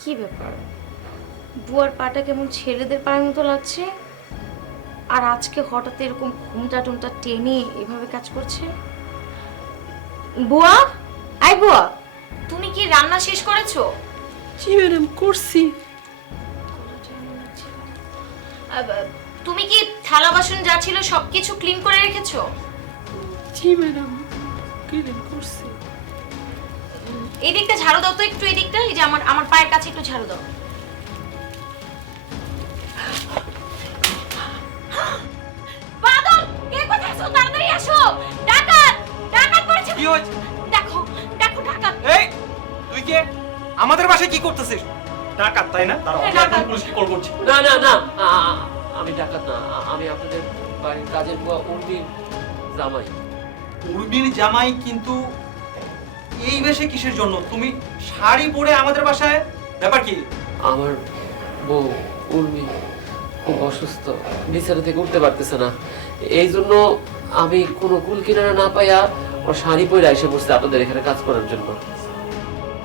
কি ব্যাপার, বুয়ার পাটা কেমন ছেলেদের পায়ের মতো লাগছে, আর আজকে হঠাৎ এরকম ঘুমটা টুমটা টেনে এভাবে কাজ করছে। বুয়া, আই বুয়া, তুমি কি রান্না শেষ করেছো? জি ম্যাডাম, করছি। তুমি কি থালা বাসন যা ছিল সবকিছু ক্লিন করে রেখেছো? জি ম্যাডাম, ক্লিন করছি। এই দিকটা ঝাড়ু দাও তো একটু, এই দিকটা, এই যে আমার আমার পায়ের কাছে একটু ঝাড়ু দাও। বাদল, কে কোথায় আছো? তাড়াতাড়ি আসো। ডাকাত, ডাকাত পড়েছে। কি হয়েছে? দেখো, দেখো ডাকাত। এই তুই কে? আমাদের বাসায় কি করতেছিস? ডাকাত তাই না? তারা হ্যাঁ, এখন ডাকাত। পুলিশকে কল করছি। না না না, আমি ডাকাত না, আমি আপনাদের বাড়ির কাজের বুয়া উর্মির জামাই। উর্মির জামাই, কিন্তু এই বেশে কিসের জন্য? তুমি শাড়ি পরে আমাদের বাসায়, ব্যাপার কি? আমার বউ উর্মি খুব অসুস্থ, বিছানা থেকে উঠতে পারতেছে না, এই জন্য আমি কোনো কুল কিনারা না পাইয়া ওর শাড়ি পরে এসে বসতে আপনাদের এখানে কাজ করার জন্য।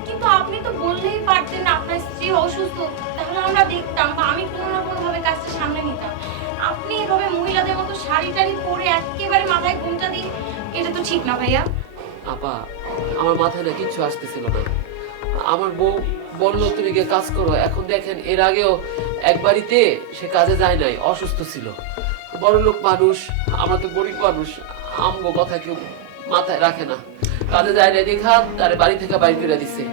কিন্তু আপনি তো বললেই পারতেন আপনার স্ত্রী অসুস্থ, তাহলে আমরা দেখতাম বা আমি কোনো না কোনো ভাবে কাজটা সামলে নিতাম। আপনি এভাবে মহিলাদের মতো শাড়ি টাড়ি পরে একেবারে মাথায় ঘুমটা দিন, এটা তো ঠিক না ভাইয়া। আপা, আমার মাথায় না কিচ্ছু আসতেছিল না। আমার বউ বললো তুমি গিয়ে কাজ করো। এখন দেখেন, এর আগেও এক বাড়িতে সে কাজে যায় নাই, অসুস্থ ছিল। বড় লোক মানুষ, আমরা তো গরিব মানুষ, আমগো কথা কেউ মাথায় রাখে না। কাজে যায় নাই দেখা তার বাড়ি থেকে বাইর করে দিছে।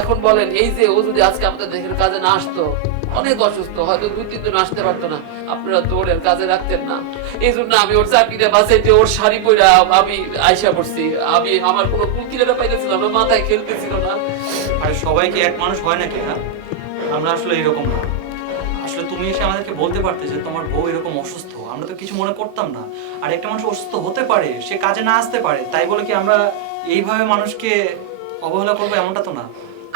এখন বলেন, এই যে ও যদি আজকে আপনাদের এখানে কাজে না আসতো, অনেক অসুস্থ, হয়তো 2-3 দিন আসতে পারতো না, আপনারা তো ওর কাজে রাখতেন না। এই জন্য আমি ওর চাকরিটা বাঁচাইতে ওর শাড়ি পরা আমি আইসা পড়ছি। আমি আমার কোনো কুকিরাটা পাইতেছিলাম না, মাথায় খেলতেছিল না। আর সবাই কি এক মানুষ হয় নাকি? হ্যাঁ, আমরা আসলে এরকম না। আসলে তুমি এসে আমাদেরকে বলতে পারতে যে তোমার বউ এরকম অসুস্থ, আমরা তো কিছু মনে করতাম না। আর একটা মানুষ অসুস্থ হতে পারে, সে কাজে না আসতে পারে, তাই বলে কি আমরা এইভাবে মানুষকে অবহেলা করবো? এমনটা তো না।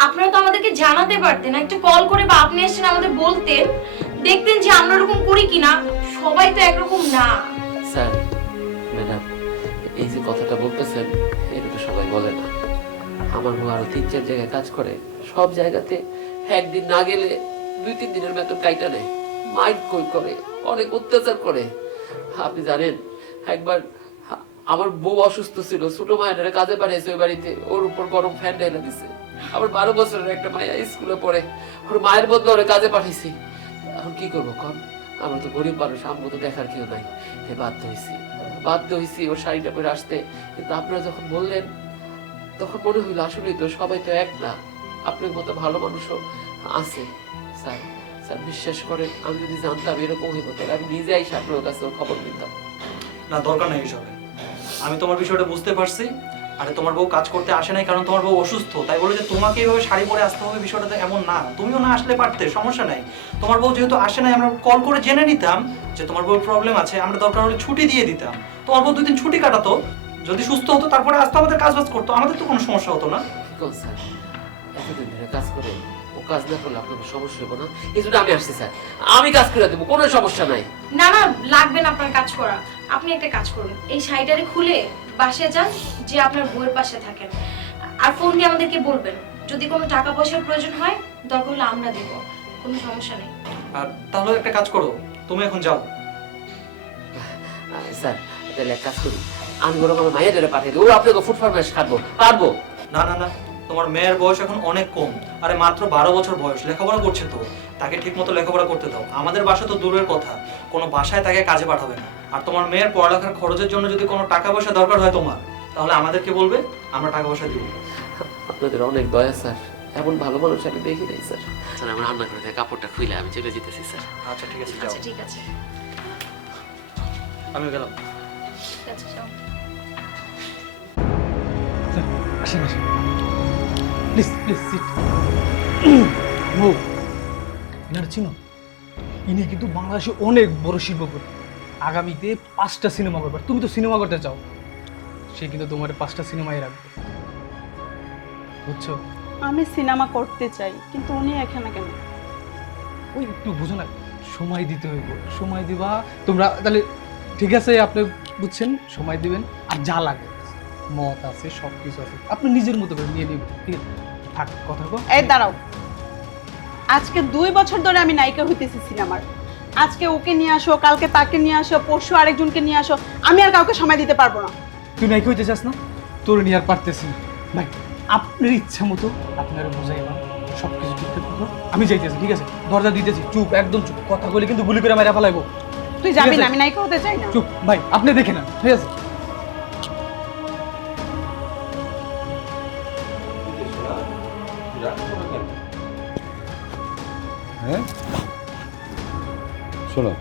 আপনারা তো আমাদেরকে জানাতে পারতেন, একটা কল করে বা আপনি এসে আমাদের বলতেন, দেখতেন যে আমরা এরকম করি কিনা। সবাই তো একরকম না। স্যার, ম্যাডাম, এই যে কথাটা বলতেছেন, এটা তো সবাই বলে না। আমার বউ আরো 3-4 জায়গায় কাজ করে, সব জায়গাতে একদিন না গেলে 2-3 দিনের বেতন কাইটা নেয়, মাইন্ড কই করে, অনেক অত্যাচার করে। আপনি জানেন, একবার আমার বউ অসুস্থ ছিল, ছোট মায়ের কাজে পাঠিয়েছে ওই বাড়িতে, ওর উপর গরম ফ্যান ঢেলে দিছে। আবার 12 বছরের একটা মায়া স্কুলে পড়ে, ওর মায়ের বদলে ওরে কাজে পাঠাইছি। এখন কি করবো কম? আমরা তো গরিব মানুষ, আমগো তো দেখার কেউ নাই। বাধ্য হয়েছি ওর শাড়িটা পরে আসতে। কিন্তু আপনারা যখন বললেন, তখন মনে হইলো আসলেই তো সবাই তো এক না, আপনার মতো ভালো মানুষও আছে। স্যার, স্যার বিশ্বাস করেন, আমি যদি জানতাম এরকম হইব, তাহলে আমি নিজে আইসা আপনার কাছে খবর দিতাম। না, দরকার নেই এসবে। আমি তোমার বিষয়টা বুঝতে পারছি। আরে তোমার বউ কাজ করতে আসে নাই কারণ তোমার বউ অসুস্থ, তাই বলে যে তোমাকে এইভাবে শাড়ি পরে আসতে হবে, বিষয়টা তো এমন না। তুমিও না আসলে পারতে, সমস্যা নাই। তোমার বউ যেহেতু আসে নাই, আমরা কল করে জেনে নিতাম যে তোমার বউর প্রবলেম আছে, আমরা দরকার হলে ছুটি দিয়ে দিতাম। তোমার বউ 2 দিন ছুটি কাটাতো, যদি সুস্থ হতো তারপরে আসতো, আমাদের কাজ বাজ করতো, আমাদের তো কোনো সমস্যা হতো না। কি কোন স্যার, এতদিন ধরে কাজ করে ও কাজ না করলে আপনাদের সমস্যা হবে না? এই জন্য আমি আসছি স্যার, আমি কাজ করে দেবো, কোনো সমস্যা নাই। না না, লাগবে না আপনার কাজ করা। আপনি একটা কাজ করুন, এই শাড়িটারে খুলে বাসায় যান, যে আপনার বউয়ের পাশে থাকেন, আর ফোন দিয়ে আমাদেরকে বলবেন। যদি কোনো টাকা পয়সার প্রয়োজন হয়, দরকার হলে আমরা দেব, কোনো সমস্যা নেই। আর তাহলে একটা কাজ করো, তুমি এখন যাও। স্যার, তাহলে এক কাজ করি, আমি বরং আমার মায়ের পাঠিয়ে দিই, ও আপনাকে ফুড ফরমাইশ খাবো পারবো। না না না, তোমার মেয়ের বয়স এখন অনেক কম, আরে মাত্র 12 বছর বয়স, লেখাপড়া করছে তো, তাকে ঠিক মতো লেখাপড়া করতে দাও। আমাদের বাসা তো দূরের কথা, কোনো বাসায় তাকে কাজে পাঠাবে না। আর তোমার মেয়ের পড়ালেখার খরচের জন্য যদি কোনো টাকা পয়সা দরকার হয় তোমার, তাহলে আমাদেরকে বলবে, আমরা টাকা পয়সা দিব। আপনাদের অনেক দয়া স্যার, এমন ভালো মানুষ আমি দেখি নাই স্যার। স্যার, আমি রান্না করে দেয় কাপড়টা খুলে আমি চলে যেতেছি স্যার। আচ্ছা ঠিক আছে, যাও। আচ্ছা ঠিক আছে, আমি গেলাম। ঠিক আছে, যাও। আসেন আসেন, প্লিজ প্লিজ সিট। ও এনার চিনো? ইনি কিন্তু বাংলাদেশে অনেক বড় শিল্পপতি, আগামীতে 5টা সিনেমা করবে। তুমি তো সিনেমা করতে চাও, সে কিন্তু তোমার 5টা সিনেমাই রাখবে, বুঝছো? আমি সিনেমা করতে চাই, কিন্তু উনি এখানে কেন? ওই একটু বুঝো না, সময় দিতে হইব, সময় দিবা তোমরা। তাহলে ঠিক আছে, আপনি বুঝছেন, সময় দিবেন। আর যা লাগে, মত আছে, সব কিছু আছে, আপনি নিজের মতো করে নিয়ে নেবেন, ঠিক আছে? থাক, কথা কো। এই দাঁড়াও, আজকে 2 বছর ধরে আমি নায়িকা হইতেছি সিনেমার। আজকে ওকে নিয়ে আসো, কালকে তাকে নিয়ে আসো, পরশু আরেকজনকে নিয়ে আসো, আমি আর কাউকে সময় দিতে পারবো না। তুই নাকি হইতে চাস না? তোর নিয়ে আর পারতেছি না ভাই। আপনার ইচ্ছা মতো আপনার বোঝাই না, সব কিছু ঠিকঠাক করো। আমি যাইতেছি, ঠিক আছে? দরজা দিতেছি, চুপ, একদম চুপ। কথা বলে কিন্তু গুলি করে মেরে ফেলাইবো। তুই যাবি ঠিক আছে। না, আমি নায়িকা হতে চাই না। চুপ ভাই, আপনি দেখে না, ঠিক আছে? হ্যাঁ শোনো,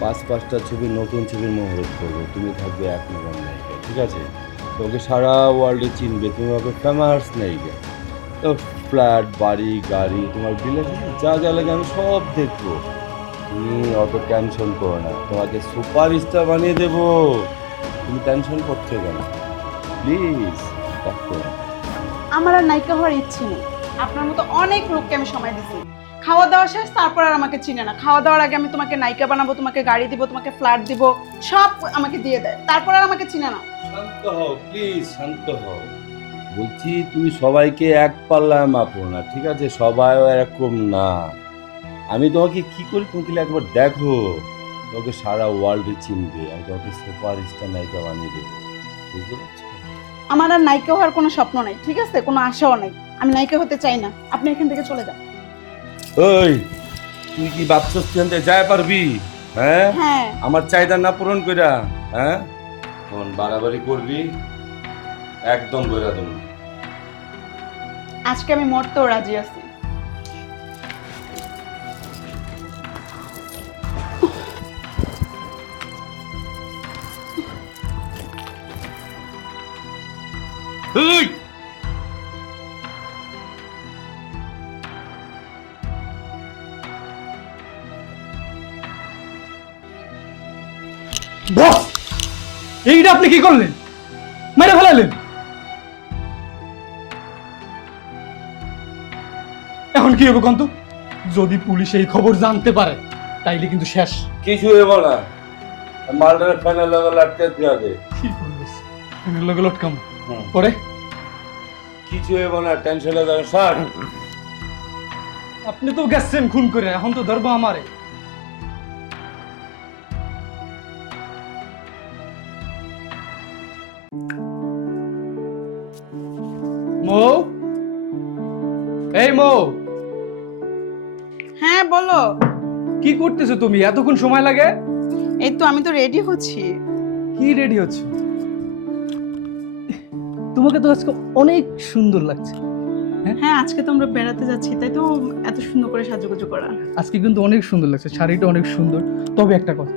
5-5টা ছবি, নতুন ছবির মুহূর্ত করবো, তুমি থাকবে 1 নম্বর নায়িকা, ঠিক আছে? তোমাকে সারা ওয়ার্ল্ডে চিনবে, তুমি হবে ফেমাস নায়িকা। তো ফ্ল্যাট, বাড়ি, গাড়ি, তোমার বিলাস যা যা লাগে আমি সব দেখবো। তুমি অত টেনশন করো না, তোমাকে সুপার স্টার বানিয়ে দেবো। তুমি টেনশন করছো কেন? প্লিজ দেখো। আমার আর নায়িকা হওয়ার ইচ্ছে নেই। আপনার মতো অনেক লোককে আমি সময় দিছি। খাওয়া দাওয়া শেষ, তারপর আর আমাকে চিনে না। খাওয়া দাওয়ার আগে আমি তোমাকে নায়িকা বানাবো, তোমাকে গাড়ি দিব, তোমাকে ফ্ল্যাট দিব, সব আমাকে দিয়ে দেয়, তারপর আর আমাকে চিনে না। শান্ত হও প্লিজ, শান্ত হও। বলছি তুমি সবাইকে এক পাল্লায় মাপো না, ঠিক আছে? সবাইও এরকম না। আমি তোমাকে কি করি তুমি তাহলে একবার দেখো, তোমাকে সারা ওয়ার্ল্ডে চিনবে। আমি তোমাকে সুপার স্টার নায়িকা বানিয়ে দেবো, বুঝতে পারছো? আমার আর নায়িকা হওয়ার কোনো স্বপ্ন নাই, ঠিক আছে? কোনো আশাও নাই। আমি নায়িকা হতে চাই না। আপনি এখান থেকে চলে যান। ওই তুই কি ভাবছস তুই এখান থেকে যায় পারবি? হ্যাঁ, হ্যাঁ। আমার চাহিদা না পূরণ কইরা, হ্যাঁ? তখন বাড়াবাড়ি করবি, একদম বইরা দেবো। আজকে আমি মরতেও রাজি আছি। এই বস, এইটা আপনি কি করলেন? মেরে ফেলালেন। এখন কি হবে কন্ত? যদি পুলিশ এই খবর জানতে পারে তাইলে কিন্তু শেষ। কিছু হইব না, মালটার ফাইনাল লেভেল আটকে দিয়ে কি করলিস? লগে লটকাম হুম। পরে কিছু হইব না, টেনশনে যাবে স্যার। আপনি তো গেছেন খুন করে, এখন তো ধরবো আমারে। মৌ, এই মৌ, হ্যাঁ বলো। কি করতেছো তুমি? এতক্ষণ সময় লাগে? এই তো আমি তো রেডি হচ্ছি। কি রেডি হচ্ছে? তোমাকে তো আজকে অনেক সুন্দর লাগছে। হ্যাঁ, আজকে তো আমরা বেড়াতে যাচ্ছি, তাই তো এত সুন্দর করে সাজুগুজু করা। আজকে কিন্তু অনেক সুন্দর লাগছে, শাড়িটা অনেক সুন্দর। তবে একটা কথা,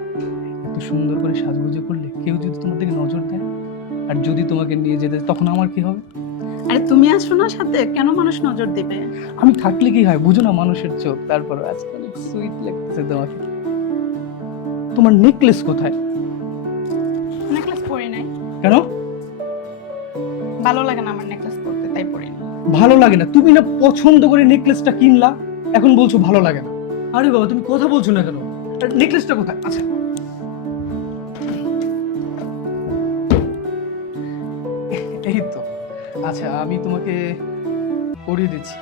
এত সুন্দর করে সাজগুজু করলে কেউ যদি তোমার দিকে নজর দেয় আর যদি তোমাকে নিয়ে যেতে, তখন আমার কি হবে? আরে তুমি আছো না সাথে, কেন মানুষ নজর দিবে? আমি থাকলে কি হয় বুঝো না, মানুষের চোখ। তারপর আজকে অনেক সুইট লাগতেছে তোমাকে। তোমার নেকলেস কোথায়? নেকলেস পরি নাই। কেন ভালো লাগে না আমার নেকলেস পরতে, তাই পরি না। ভালো লাগে না? তুমি না পছন্দ করে নেকলেসটা কিনলা, এখন বলছো ভালো লাগে না। আরে বাবা, তুমি কথা বলছো না কেন? নেকলেসটা কোথায়? আচ্ছা, এই তো। আচ্ছা, আমি তোমাকে পরিয়ে দিচ্ছি।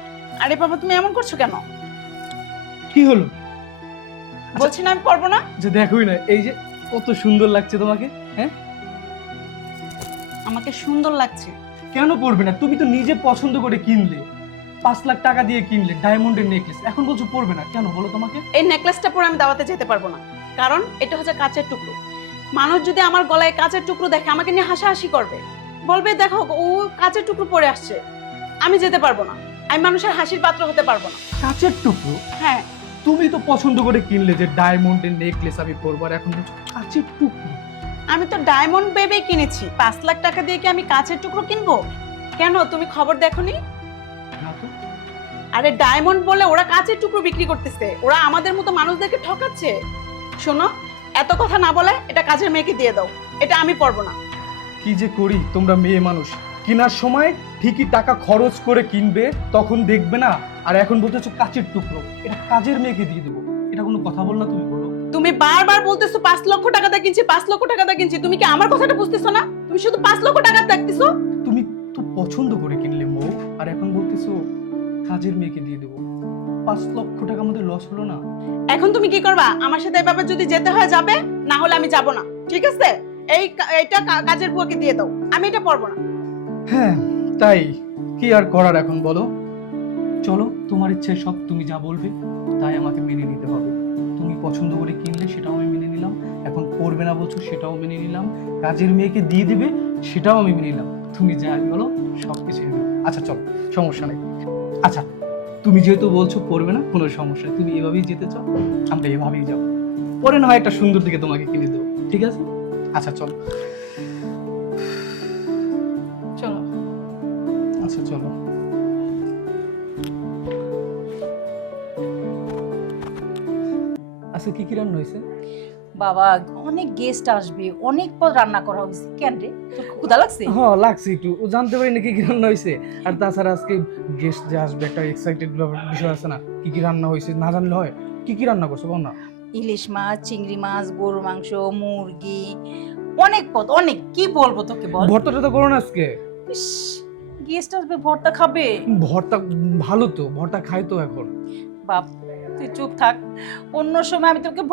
আরে বাবা, তুমি এমন করছো কেন? কি হলো? বলছি না আমি পরবো না। যে দেখোই না, এই যে কত সুন্দর লাগছে তোমাকে। হ্যাঁ, আমাকে সুন্দর লাগছে। কেন পরবে না? তুমি তো নিজে পছন্দ করে কিনলে, 5 লাখ টাকা দিয়ে কিনলে ডায়মন্ডের নেকলেস, এখন বলছো পরবে না। কেন বলো তোমাকে? এই নেকলেসটা পরে আমি দাওয়াতে যেতে পারবো না, কারণ এটা হচ্ছে কাচের টুকরো। মানুষ যদি আমার গলায় কাচের টুকরো দেখে, আমাকে নিয়ে হাসাহাসি করবে, বলবে দেখো ও কাচের টুকরো পরে আসছে। আমি যেতে পারবো না, আমি মানুষের হাসির পাত্র হতে পারবো না। কাচের টুকরো? হ্যাঁ, তুমি তো পছন্দ করে কিনলে যে ডায়মন্ডের নেকলেস আমি পরবো, আর এখন বলছো কাচের টুকরো। আমি তো ডায়মন্ড ভেবে কিনেছি। 5 লাখ টাকা দিয়ে কি আমি কাচের টুকরো কিনবো? কেন, তুমি খবর দেখোনি? না তো। আরে ডায়মন্ড বলে ওরা কাচের টুকরো বিক্রি করতেছে, ওরা আমাদের মতো মানুষদেরকে ঠকাচ্ছে। শোনো, এত কথা না বলে এটা কাজের মেয়েকে দিয়ে দাও, এটা আমি পরবো না। কি যে করি, তোমরা মেয়ে মানুষ, কেনার সময় ঠিকই টাকা খরচ করে কিনবে, তখন দেখবে না, আর এখন বলতেছো কাচের টুকরো। এটা কাজের মেয়েকে দিয়ে দেবো, এটা কোনো কথা বললা তুমি? বলো। তুমি বারবার বলতেছো 5 লক্ষ টাকা দিয়ে কিনছি, 5 লক্ষ টাকা দিয়ে কিনছি। তুমি কি আমার কথাটা বুঝতেছো না? তুমি শুধু 5 লক্ষ টাকা দেখতেছো। তুমি তো পছন্দ করে কিনলে মৌ, আর এখন বলতেছো কাজের মেয়েকে দিয়ে দেবো। 5 লক্ষ টাকা আমাদের লস হলো না? এখন তুমি কি করবা? আমার সাথে এভাবে যদি যেতে হয় যাবে, না হলে আমি যাব না, ঠিক আছে? এইটা কাজের বুয়াকে দিয়ে দাও, আমি এটা পরবো না। হ্যাঁ তাই, কি আর করার এখন বলো। চলো, তোমার ইচ্ছে সব, তুমি যা বলবে তাই আমাকে মেনে নিতে হবে। তুমি পছন্দ করে কিনলে সেটাও আমি মেনে নিলাম, এখন পড়বে না বলছো সেটাও মেনে নিলাম, কাজের মেয়েকে দিয়ে দিবে সেটাও আমি মেনে নিলাম, তুমি যা বলো সব কিছু মেনে নিলাম। আচ্ছা চলো, সমস্যা নেই। আচ্ছা তুমি যেহেতু বলছো পড়বে না, কোনো সমস্যা নেই, তুমি এভাবেই যেতে চাও, আমরা এভাবেই যাবো। পরে না হয় একটা সুন্দর দিকে তোমাকে কিনে দেবো, ঠিক আছে? আচ্ছা চলো। চলো। আচ্ছা চলো। আচ্ছা কি কি রান্না হয়েছে? বাবা অনেক গেস্ট আসবে, অনেক পদ রান্না করা হয়েছে। কেন রে, তোর ক্ষুধা লাগছে? হ্যাঁ লাগছে একটু, ও জানতে পারি না কি কি রান্না হয়েছে। আর তাছাড়া আজকে গেস্ট যে আসবে, একটা এক্সাইটেড বিষয় আছে না, কি কি রান্না হয়েছে না জানলে হয়। কি কি রান্না করছো বল না? ইলিশ মাছ, চিংড়ি মাছ, গরুর মাংস, মুরগি, অনেক পদ, অনেক। কি বলবো তোকে বল। ভর্তাটা তো করো না আজকে? গেস্ট আসবে, ভর্তা খাবে? ভর্তা ভালো তো, ভর্তা খাই তো এখন। বাপ তুই চুপ থাক, অন্য সময় আমি তোকে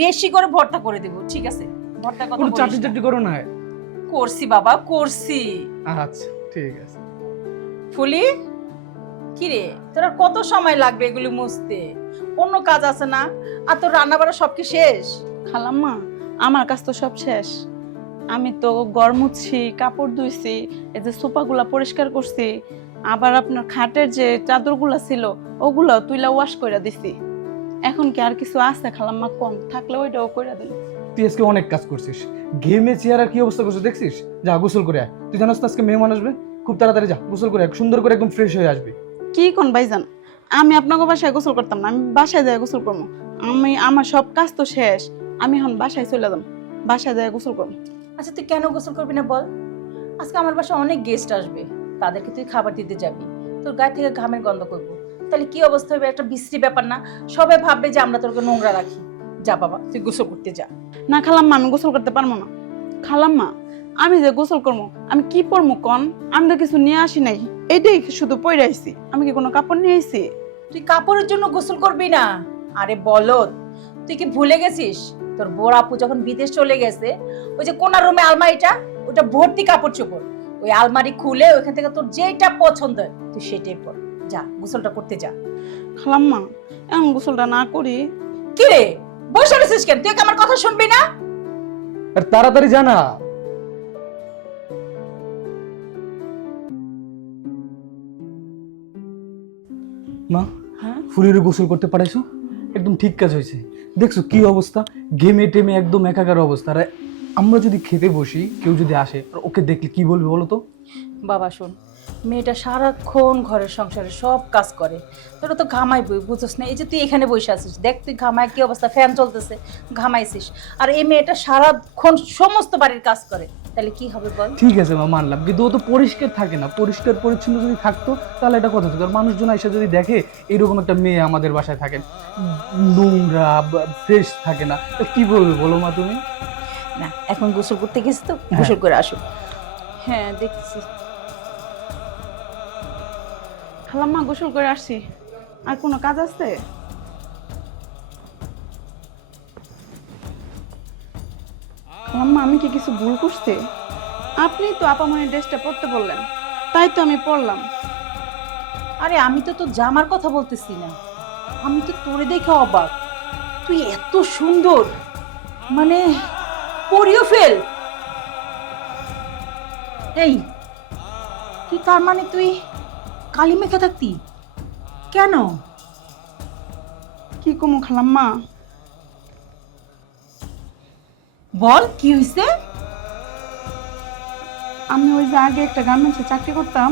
বেশি করে ভর্তা করে দেব, ঠিক আছে? ভর্তা কথা কোনো বলিস চাটনি না। চাটনি করো না? করছি বাবা, করছি। আচ্ছা ঠিক আছে। ফুলি, কি রে, তোর আর কত সময় লাগবে এগুলি মুছতে? অন্য কাজ আছে না? আর তোর রান্না বাড়া সব কি শেষ? খালাম্মা, আমার কাজ তো সব শেষ। আমি তো ঘর মুছছি, কাপড় ধুইছি, এই যে সোফাগুলা পরিষ্কার করছি, আবার আপনার খাটের যে চাদরগুলা ছিল ওগুলো তুইলা ওয়াশ কইরা দিছি। এখন কি আর কিছু আছে খালাম্মা? কম থাকলে ওইটাও কইরা দিল। তুই আজকে অনেক কাজ করছিস, ঘেমে চেহারা কি অবস্থা করছিস দেখছিস? যা গোসল করে আয়। তুই জানাস তো আজকে মেহমান আসবে, খুব তাড়াতাড়ি যা গোসল করে আয়, সুন্দর করে একদম ফ্রেশ হয়ে আসবি। কি কোন ভাইজান, আমি আপনাকে বাসায় গোসল করতাম না, আমি বাসায় যাই গোসল করবো। আমার সব কাজ তো শেষ, আমি এখন বাসায় চলে যাম, বাসায় যাই গোসল করবো। আচ্ছা তুই কেন গোসল করবি না বল? আজকে আমার বাসায় অনেক গেস্ট আসবে, তাদেরকে তুই খাবার দিতে যাবি, তোর গায়ে থেকে ঘামের গন্ধ করবো, তাহলে কি অবস্থা হবে? একটা বিশ্রী ব্যাপার না? সবাই ভাববে যে আমরা তোকে নোংরা রাখি। যা বাবা, তুই গোসল করতে যা। না খালাম্মা, আমি গোসল করতে পারবো না। খালাম্মা, আমি যে গোসল করবো, আমি কি পরবো কন? আমি তো কিছু নিয়ে আসি নাই, এইটাই শুধু পরে আইছি। আমি কি কোনো কাপড় নিয়ে আইছি? তুই কাপড়ের জন্য গোসল করবি না? আরে বলদ, তুই কি ভুলে গেছিস তোর বড় আপু যখন বিদেশ চলে গেছে, ওই যে কোনার রুমে আলমারিটা, ওটা ভর্তি কাপড় চোপড়, ওই আলমারি খুলে ওইখান থেকে তোর যেটা পছন্দ হয় তুই সেটাই পর। যা গোসলটা করতে যা। খালাম্মা, এমন গোসলটা না করি? কি রে, বসে রয়েছিস কেন? তুই কি আমার কথা শুনবি না? আর তাড়াতাড়ি জানা। মা, হ্যাঁ? ফুলের গোসল করতে পারাইছো? একদম ঠিক কাজ হয়েছে। দেখছো কি অবস্থা, ঘেমে টেমে একদম একাকার অবস্থা। আর আমরা যদি খেতে বসি, কেউ যদি আসে আর ওকে দেখলে কি বলবে বলো তো? বাবা শোন, মেয়েটা সারাক্ষণ ঘরের সংসারে সব কাজ করে, তোরা তো ঘামাই বই, বুঝছিস না? এই যে তুই এখানে বসে আছিস, দেখ তুই ঘামায় কি অবস্থা, ফ্যান চলতেছে, ঘামাইছিস। আর এই মেয়েটা সারাক্ষণ সমস্ত বাড়ির কাজ করে, তাহলে কি হবে বল? ঠিক আছে মা, মানলাম, কিন্তু ও তো পরিষ্কার থাকে না। পরিষ্কার পরিচ্ছন্ন যদি থাকতো তাহলে এটা কথা হতো। আর মানুষজন এসে যদি দেখে এরকম একটা মেয়ে আমাদের বাসায় থাকে, নোংরা ফ্রেশ থাকে না, তো কি বলবে বলো মা তুমি? না, এখন গোসল করতে গেছি তো, গোসল করে আসো। হ্যাঁ দেখতেছি। খালাম্মা, গোসল করে আসছি, আর কোনো কাজ আছে? খালাম্মা, আমি কি কিছু ভুল করছি? আপনি তো আপামনির ড্রেসটা পরতে বললেন, তাই তো আমি পরলাম। আরে আমি তো তোর জামার কথা বলতেছি না, আমি তো তোরে দেখে অবাক। তুই এত সুন্দর, মানে পরিও ফেল। এই তুই, তার মানে তুই কালি মেখে থাকতি কেন? কি কমু খালাম্মা? বল কি হয়েছে? আমি ওই যে আগে একটা গার্মেন্টসে চাকরি করতাম,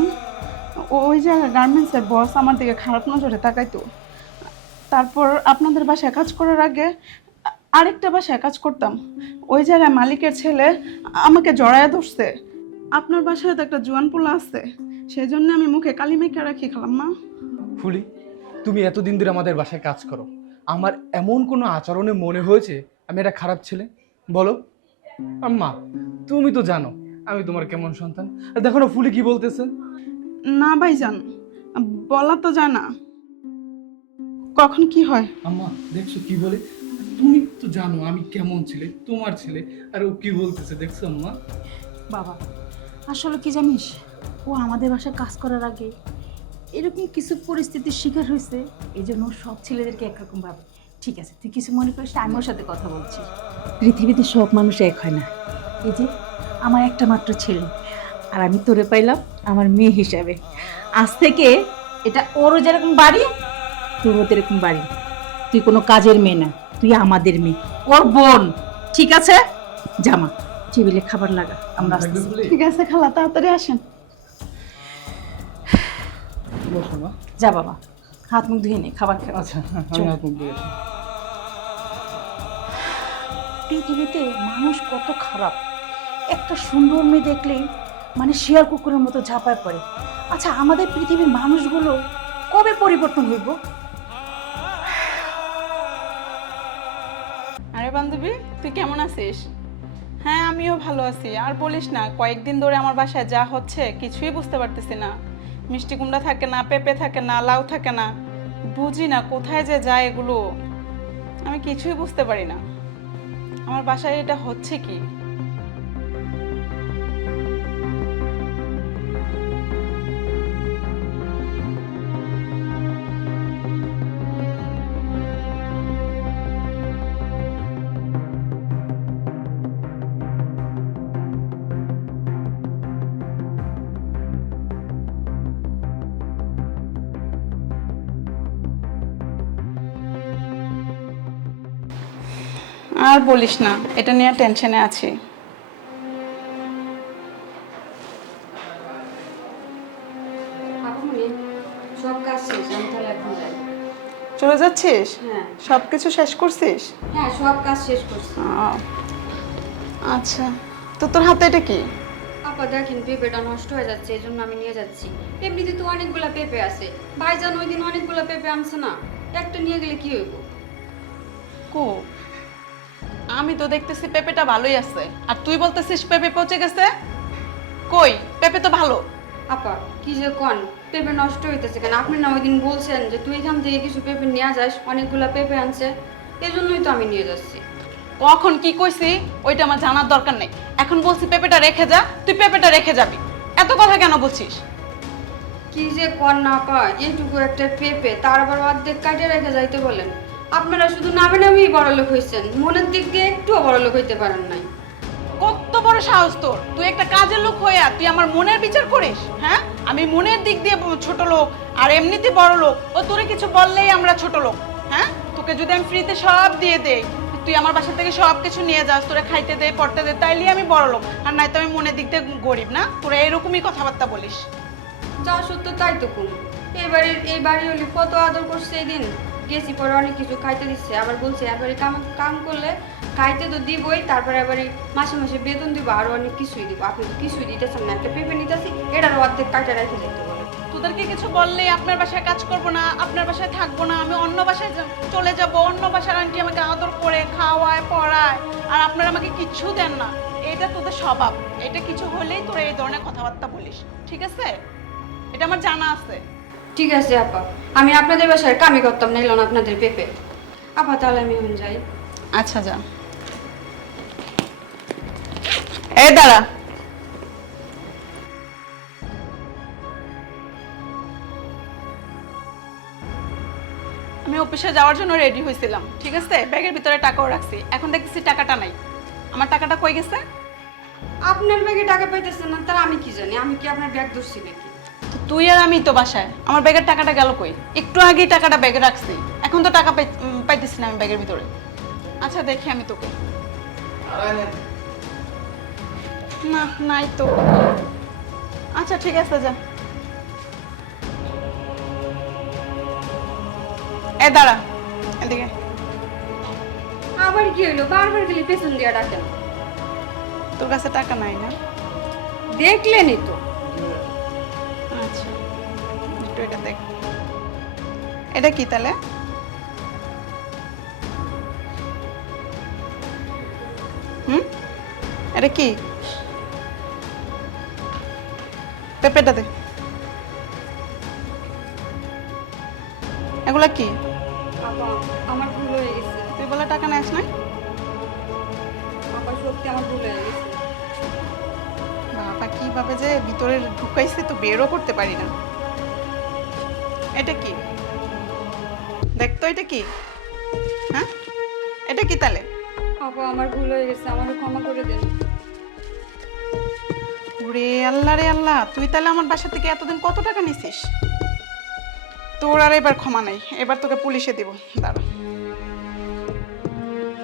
ওই জায়গায় গার্মেন্টসের বস আমার দিকে খারাপ নজরে তাকাইতো। তারপর আপনাদের বাসায় কাজ করার আগে আরেকটা বাসায় কাজ করতাম, ওই জায়গায় মালিকের ছেলে আমাকে জড়ায় ধরছে। আপনার বাসায় তো একটা জোয়ান পোলা আছে, সেই জন্য আমি মুখে কালি মেখে রাখি খালাম্মা। ফুলি, তুমি এতদিন ধরে আমাদের বাসায় কাজ করো, আমার এমন কোনো আচরণে মনে হয়েছে আমি একটা খারাপ ছেলে বলো? আর মা, তুমি তো জানো আমি তোমার কেমন সন্তান। আর দেখো না ফুলি কি বলতেছে। না ভাইজান, বলা তো যায় না। কখন কি হয়? আম্মা দেখছো কি বলে? তুমি তো জানো আমি কেমন ছেলে, তোমার ছেলে, আর ও কি বলতেছে দেখছো আম্মা? বাবা আসলে কি জানিস, ও আমাদের বাসায় কাজ করার আগে এরকম কিছু পরিস্থিতির শিকার হয়েছে, এই জন্য ও সব ছেলেদেরকে একরকম ভাবে। ঠিক আছে, তুই কিছু মনে করিস না, আমি ওর সাথে কথা বলছি। পৃথিবীতে সব মানুষ এক হয় না। এই যে আমার একটা মাত্র ছেলে, আর আমি তোরে পাইলাম আমার মেয়ে হিসাবে। আজ থেকে এটা ওরও যেরকম বাড়ি, তোরও এরকম বাড়ি। তুই কোনো কাজের মেয়ে না, তুই আমাদের মেয়ে, ওর বোন। ঠিক আছে, জামা টেবিলে খাবার লাগা, আমরা থাকবে আসতেছি। বলে? ঠিক আছে খালা, তাড়াতাড়ি আসেন। বসো মা। যা বাবা, হাত মুখ ধুয়ে নে, খাবার খা। আচ্ছা আমি হাত মুখ ধুয়ে আসি। পৃথিবীতে মানুষ কত খারাপ, একটা সুন্দর মেয়ে দেখলেই মানে শিয়াল কুকুরের মতো ঝাঁপায় পড়ে। আচ্ছা, আমাদের পৃথিবীর মানুষগুলো কবে পরিবর্তন হইব? আরে বান্ধবী, তুই কেমন আছিস? হ্যাঁ, আমিও ভালো আছি। আর বলিস না, কয়েকদিন ধরে আমার বাসায় যা হচ্ছে কিছুই বুঝতে পারতেছি না। মিষ্টি কুমড়া থাকে না, পেঁপে থাকে না, লাউ থাকে না, বুঝি না কোথায় যে যায় এগুলো, আমি কিছুই বুঝতে পারি না। আমার বাসায় এটা হচ্ছে কি? আর বলিস না, এটা নিয়ে টেনশনে আছি। আপনি সব কাজ শেষ, আমি তাহলে এখন যাই। চলে যাচ্ছিস? হ্যাঁ সব কিছু শেষ করছিস? হ্যাঁ, সব কাজ শেষ করছি। আচ্ছা, তো তোর হাতে এটা কি? আপা দেখেন, পেঁপেটা নষ্ট হয়ে যাচ্ছে, এই জন্য আমি নিয়ে যাচ্ছি। এমনিতে তো অনেকগুলা পেঁপে আছে, ভাইজান ওই দিন অনেকগুলা পেঁপে আনছে না, একটা নিয়ে গেলে কি হইব? কো, আমি তো দেখতেছি পেঁপেটা ভালোই আছে, আর তুই বলতেছিস পেঁপে পচে গেছে। কই, পেঁপে তো ভালো। আপা কি যে কন, পেঁপে নষ্ট হইতেছে কেন? আপনি না ওই দিন বলছেন যে তুই এখান থেকে কিছু পেঁপে নিয়ে যাস, অনেকগুলা পেঁপে আনছে, এই জন্যই তো আমি নিয়ে যাচ্ছি। কখন কি কইছি ওইটা আমার জানার দরকার নেই। এখন বলছি পেঁপেটা রেখে যা, তুই পেঁপেটা রেখে যাবি। এত কথা কেন বলছিস? কি যে কন না আপা, এইটুকু একটা পেঁপে তার আবার অর্ধেক কাটে রেখে যাইতে বলেন? আপনারা শুধু নামে নামেই বড়লোক হয়েছেন, মনের দিক দিয়ে একটুও বড়লোক হইতে পারেন নাই। কত বড় সাহস তোর! তুই একটা কাজের লোক হইয়া তুই আমার মনের বিচার করিস? হ্যাঁ, আমি মনের দিক দিয়ে ছোট লোক, আর এমনিতে বড় লোক। ও তোরে কিছু বললেই আমরা ছোট লোক? হ্যাঁ, তোকে যদি আমি ফ্রিতে সব দিয়ে দেই, তুই আমার বাসা থেকে সব কিছু নিয়ে যাস, তোরা খাইতে দে, পড়তে দে, তাইলে আমি বড় লোক, আর নাই তো আমি মনের দিক দিয়ে গরিব না? তোরা এরকমই কথাবার্তা বলিস। যা সত্য তাই তো কম। এই বাড়ি হলে কত আদর করছে, এই দিন গেছি পরে অনেক কিছু খাইতে দিচ্ছে, আবার বলছে এবারে কাম করলে খাইতে তো দিবই, তারপরে এবারে মাসে মাসে বেতন দিব, আরো অনেক কিছুই দিব। আপনি তো কিছুই দিতেছেন না, একটা পেঁপে নিতেছি, এটার অর্ধেক কাটা রেখে যেতে বলে। তোদেরকে কিছু বললেই আপনার বাসায় কাজ করব না, আপনার বাসায় থাকবো না, আমি অন্য বাসায় চলে যাব, অন্য বাসার আন্টি আমাকে আদর করে খাওয়ায় পড়ায়, আর আপনারা আমাকে কিচ্ছু দেন না। এটা তোদের স্বভাব। এটা কিছু হলেই তোরা এই ধরনের কথাবার্তা বলিস, ঠিক আছে? এটা আমার জানা আছে। ঠিক আছে আপা, আমি আপনাদের বাসায় কামই করতাম না, এলাম আপনাদের পেঁপে। আপা তাহলে আমি এখন যাই। আচ্ছা যা। এই দাঁড়া, আমি অফিসে যাওয়ার জন্য রেডি হয়েছিলাম, ঠিক আছে? ব্যাগের ভিতরে টাকাও রাখছি, এখন দেখতেছি টাকাটা নাই। আমার টাকাটা কই গেছে? আপনার ব্যাগে টাকা পাইতেছেন না, তার আমি কি জানি? আমি কি আপনার ব্যাগ ধরছি নাকি? তো তুই আর আমি তো বাসায়, আমার ব্যাগের টাকাটা গেল কই? একটু আগেই টাকাটা ব্যাগে রাখছি, এখন তো টাকা পাইতেছি না আমি ব্যাগের ভিতরে। আচ্ছা দেখি আমি তোকে। না, নাই তো। আচ্ছা ঠিক আছে, যা। এ দাঁড়া, এদিকে। আবার কি হইলো? বারবার গেলে পেছন দিয়ে ডাকেন। তোর কাছে টাকা নাই না? দেখলেনই তো। আচ্ছা, একটু এটা দেখ। এটা কি তাহলে? এটা কি? পেঁপেটা দে। এগুলা কি? আপা আমার ভুল হয়ে গেছে। তুই বলে টাকা নেস না? আপা সত্যি আমার ভুল হয়ে গেছে। বাবা কিভাবে যে ভিতরে ঢুকাইছে তো বেরও করতে পারি না। এটা কি দেখ তো, এটা কি? হ্যাঁ এটা কি তাহলে? আপা আমার ভুল হয়ে গেছে, আমাকে ক্ষমা করে দেন। ওরে আল্লাহ রে আল্লাহ, তুই তাহলে আমার বাসা থেকে এতদিন কত টাকা নিছিস? তোর আর এবার ক্ষমা নাই, এবার তোকে পুলিশে দিব। দাঁড়া,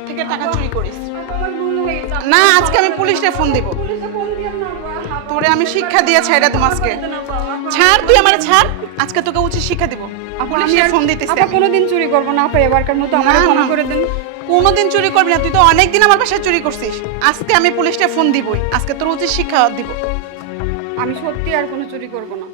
থেকে টাকা চুরি করিস আপা আমার ভুল হয়ে গেছে। না, আজকে আমি পুলিশে ফোন দিব। পুলিশে ফোন দিয়েন না আপা। তোরে আমি শিক্ষা দিয়ে ছাইড়া দেব আজকে। ছাড়, তুই আমারে ছাড়, আজকে তোকে উচিত শিক্ষা দিব। পুলিশে ফোন দিতেছি আপা আমি। কোনোদিন চুরি করবো না আপা, এবারকার মতো আমাকে না, ক্ষমা না। করে দেন। কোনোদিন চুরি করবি না, তুই তো অনেকদিন আমার বাসায় চুরি করছিস। আজকে আমি পুলিশে ফোন দিবই, আজকে তোর উচিত শিক্ষা দিব। আমি সত্যি আর কোনো চুরি করবো না।